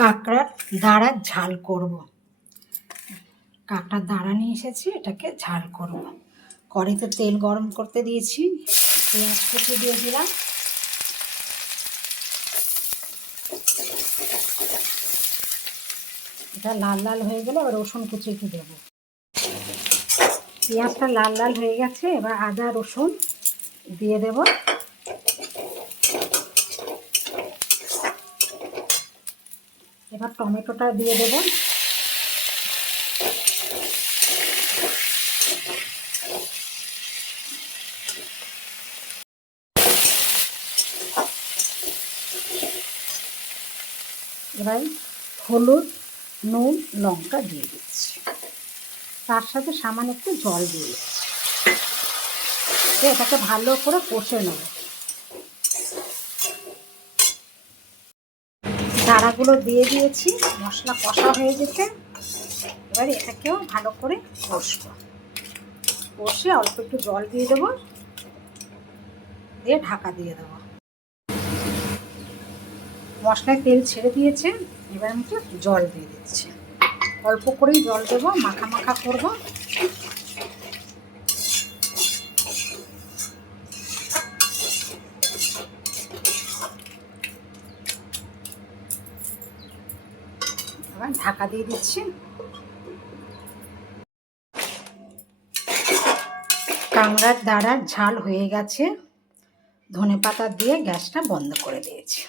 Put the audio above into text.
কাঁকড়ার দাঁড়ার ঝাল করব। কাঁকড়ার দাঁড়া নিয়ে এসেছি, এটাকে ঝাল করব। কড়াইতে তেল গরম করতে দিয়েছি, পেঁয়াজ কুচি দিয়ে দিলাম। এটা লাল লাল হয়ে গেলে এবার রসুন কুচি একটু দেবো। পেঁয়াজটা লাল লাল হয়ে গেছে, এবার আদা রসুন দিয়ে দেব। এবার টমেটোটা দিয়ে দেব। এবার হলুদ, নুন, লঙ্কা দিয়ে দিচ্ছি, তার সাথে সামান্য একটু জল দিয়ে দিচ্ছি। এটাকে ভালো করে কষে নেব। দাঁড়াগুলো দিয়ে দিয়েছি, মশলা কষা হয়ে গেছে। এবার এটাকেও ভালো করে কষবো। কষে অল্প একটু জল দিয়ে দেবো, দিয়ে ঢাকা দিয়ে দেবো। মশলায় তেল ছেড়ে দিয়েছে, এবার আমি একটু জল দিয়ে দিচ্ছি। অল্প করেই জল দেবো, মাখা মাখা করবো। এবার ঢাকা দিয়ে দিচ্ছি। কাঁকড়ার দাঁড়ার ঝাল হয়ে গেছে। ধনেপাতা দিয়ে গ্যাসটা বন্ধ করে দিয়েছি।